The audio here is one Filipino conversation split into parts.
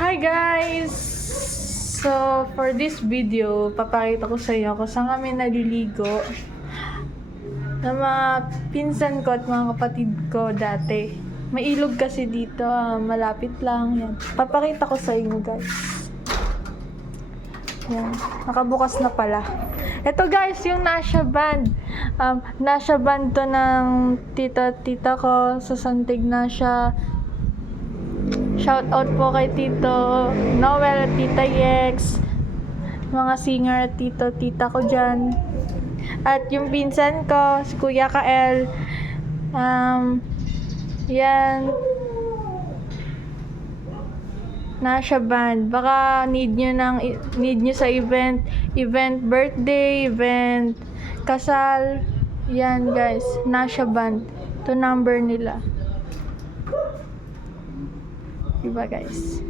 Hi guys! So, for this video, papakita ko sa inyo kung saan kami naliligo ng mga pinsan ko at mga kapatid ko dati. May ilog kasi dito, malapit lang. Yan. Papakita ko sa inyo guys. Yan. Nakabukas na pala. Ito guys, yung Nasha Band. Nasha Band to ng tita ko sa Santa Ignacia. Shout out po kay Tito Noel at Tita Yex, mga singer at tita ko dyan. At yung pinsan ko, si Kuya Kael. Yan. Nasha Band. Baka need nyo sa event, birthday, event, kasal. Yan guys, Nasha Band. Ito number nila. Diba guys?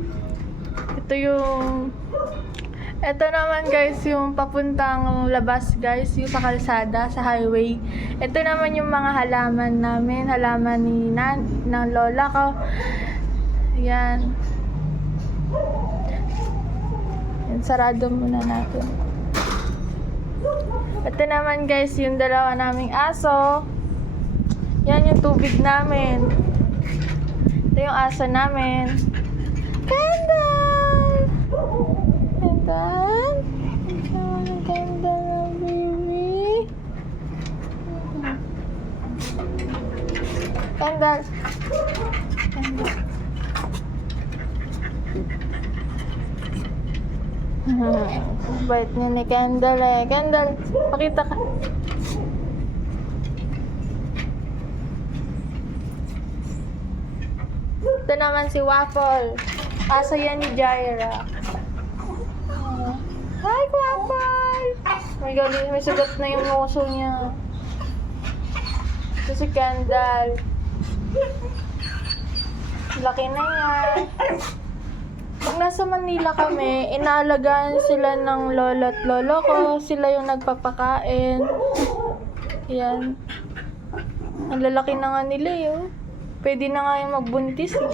Ito naman guys, yung papuntang labas guys, yung sa kalsada, sa highway. Ito naman yung mga halaman namin, halaman ng lola ko. Yan. Yan, sarado muna natin. Ito naman guys, yung dalawa naming aso. Yan yung tubig namin. Ito yung aso namin. Kendall! Kendall? Kendall, baby. Kendall. Kendall. Bait niya ni Kendall eh. Kendall, pakita ka. Ito naman si Waffle. Aso yan ni Jaira. Hi, Waffle! May sugat na yung uso niya. Ito si Kendall. Laki na yan. Pag nasa Manila kami, inaalagaan sila ng lolo at lolo ko. Sila yung nagpapakain. Yan. Ang lalaki na nga nila yun. Pwede na nga yung magbuntis eh.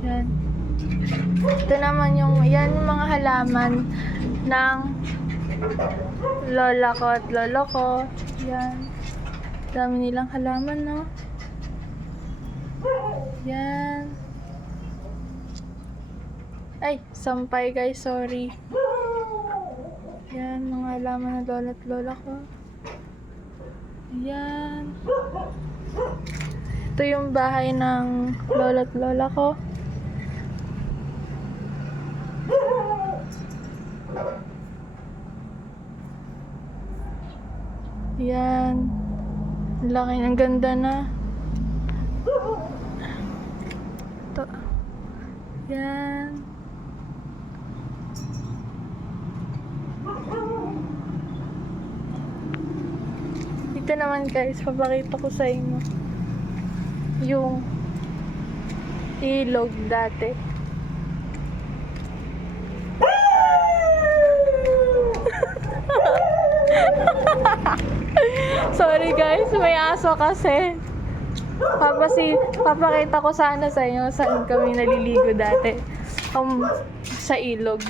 Yan. Ito naman yung mga halaman ng lola ko at lolo ko. Yan. Dami nilang halaman, no? Yan. Ay, sampay guys, sorry. Yan, mga halaman ng lola at lola ko. Yan. Ito yung bahay ng lola at lola ko. Yan. Laki, ang ganda na. Ito. Yan. Ito naman guys, papakita ko sa inyo yung ilog dati. Sorry guys, may aso kasi. Papakita ko sana sa inyo saan kami naliligo dati. Sa ilog.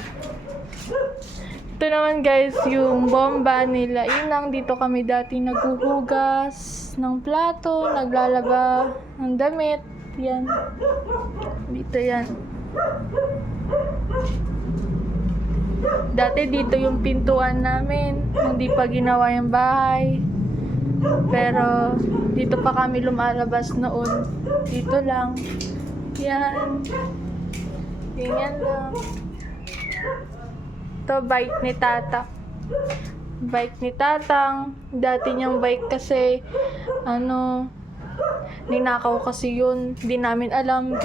Ito naman guys, yung bomba nila. Yun lang, dito kami dati naghuhugas ng plato, naglalaba ng damit. Yan. Dito yan. Dati dito yung pintuan namin. Hindi pa ginawa yung bahay. Pero dito pa kami lumalabas noon. Dito lang. Yan. Ganyan lang. Ito, bike ni Tata. Bike ni Tatang. Dati niyang bike kasi, ninakaw kasi yun. Hindi namin alam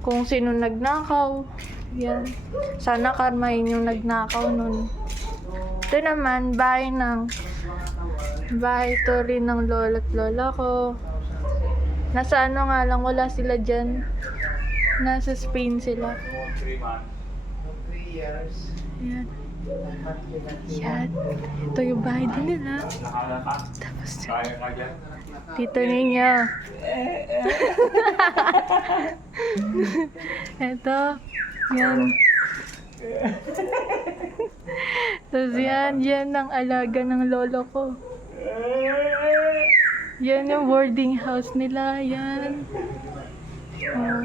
kung sino nagnakaw. Yan. Sana karmahin yung nagnakaw nun. Ito naman, bahay to rin ng lola at lola ko. Nasa nga lang, wala sila dyan. Nasa Spain sila. Yan. Yan. Ito yung bahay din nila. Tapos Tito ninyo. Ito. Yan. Tapos yan ang alaga ng lolo ko. Yan yung boarding house nila. Yan. Oh.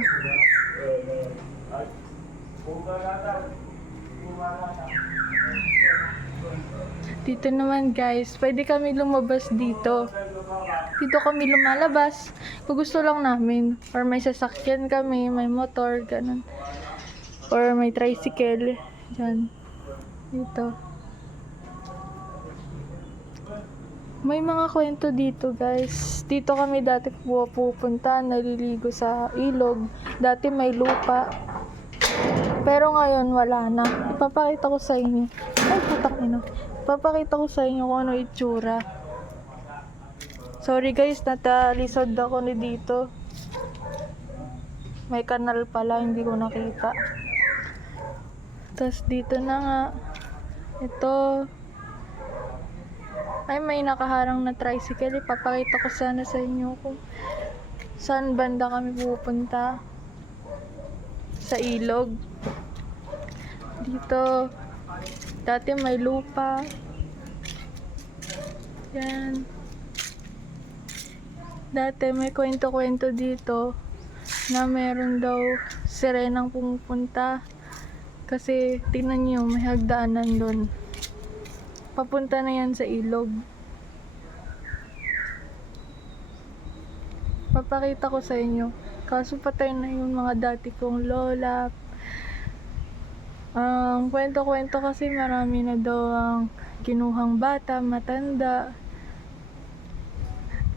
Dito naman guys, pwede kami lumabas dito. Dito kami lumalabas kung gusto lang namin. Or may sasakyan kami, may motor, ganun. Or may tricycle. Diyan. Dito. May mga kwento dito guys. Dito kami dati pupunta, naliligo sa ilog. Dati may lupa. Pero ngayon wala na. Ipapakita ko sa inyo. Ay, putang ina. Ipapakita ko sa inyo kung ano itsura. Sorry guys, natalisod ako ni dito. May kanal pala, hindi ko nakita. Tapos dito na nga. Ito. Ay, may nakaharang na tricycle. Ipapakita ko sana sa inyo kung saan banda kami pupunta. Sa ilog. Dito. Dati may lupa. Yan. Dati may kwento-kwento dito na meron daw sirenang pumupunta. Kasi tingnan nyo, may hagdanan doon. Papunta na yan sa ilog. Papakita ko sa inyo. Kaso patay na yung mga dati kong lola. Kwento-kwento kasi marami na daw ang kinuhang bata, matanda.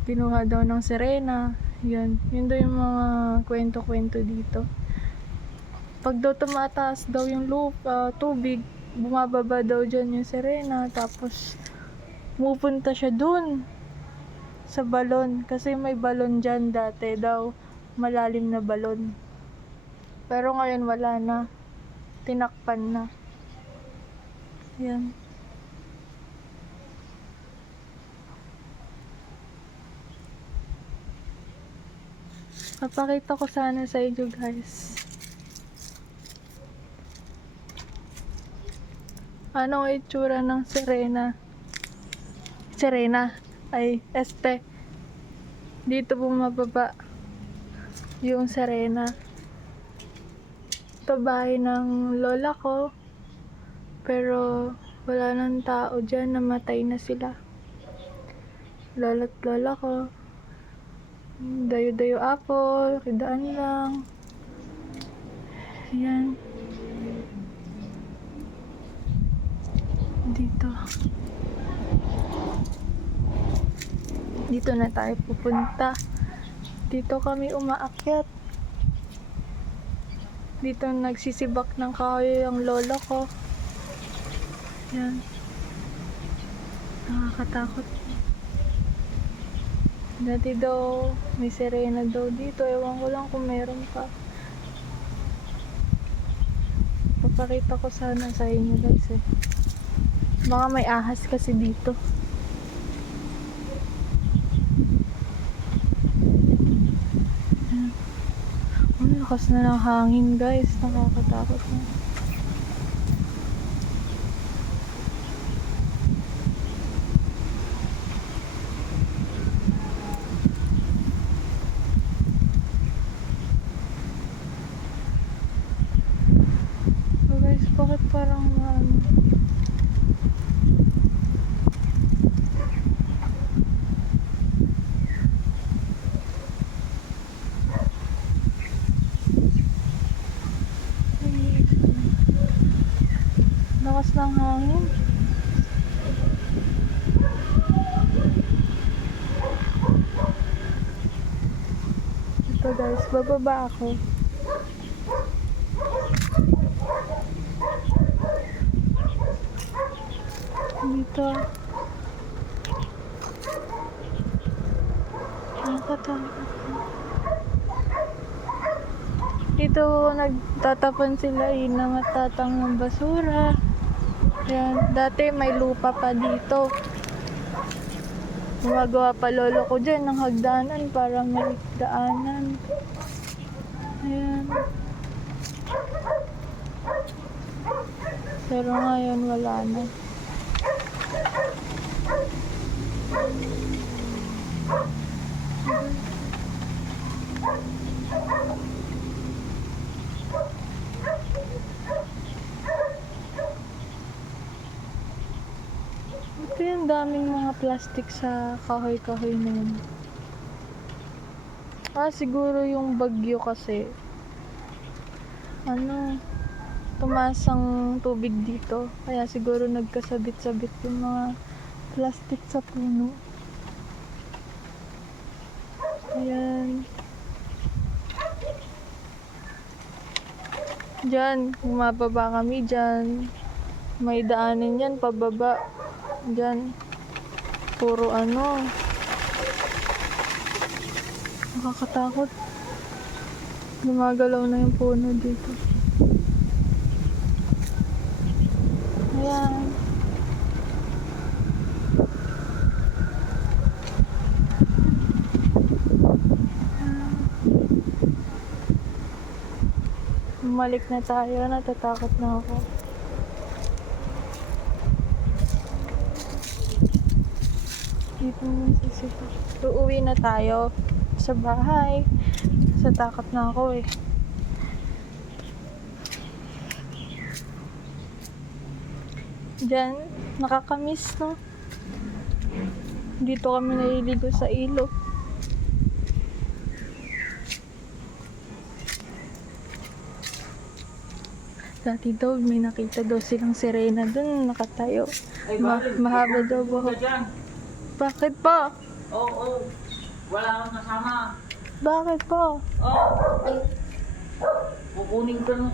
Kinuha daw ng sirena. Yun daw yung mga kwento-kwento dito. Pag daw tumataas daw yung tubig, bumababa daw dyan yung sirena, tapos pupunta siya dun sa balon, kasi may balon dyan dati daw, malalim na balon. Pero ngayon wala na, tinakpan na. Yan. Papakita ko sana sa inyo guys. Ano ang itsura ng sirena? Sirena. Ay, dito bumababa yung sirena. Ito bahay ng lola ko. Pero wala nang tao dyan. Namatay na sila. Lola't lola ko. Dayo-dayo apple. Kidaan lang. Ayan. Dito na tayo pupunta. Dito kami umaakyat. Dito nagsisibak ng kahoy ang lolo ko. Yan. Nakakatakot. Dati daw may sirena daw dito. Ewan ko lang kung meron pa. Papakita ko sana sa inyo guys eh. Baka may ahas kasi dito. Ang lakas na ng hangin guys. Nakakatakot na. So guys, bakit parang lakas ng hangin. Ito guys, bababa ako. Dito. Nakakatakot. Dito nagtatapon sila ng matatang ng basura. Yan. Dati may lupa pa dito. Gumagawa pa lolo ko dyan ng hagdanan para may daanan. Ayan. Pero ngayon wala na. Ito yung daming mga plastic sa kahoy-kahoy na yun. Siguro yung bagyo kasi. Tumaas ang tubig dito. Kaya siguro nagkasabit-sabit yung mga plastic sa puno. Ayan. Diyan, bumababa kami dyan. May daanin yan, pababa. Diyan. Puro nakakatakot. Gumagalaw na yung puno dito. Ayan. Bumalik na tayo. Natatakot na ako. Dito na sa sito. Uuwi na tayo sa bahay. Sa takot na ako eh. Diyan, nakakamiss no. Dito kami naliligo sa ilog. Dati daw, may nakita daw silang sirena dun, nakatayo. Mahaba daw buhok. Bakit po? Oo. Wala kang kasama. Bakit po? Oo. Kukunin ko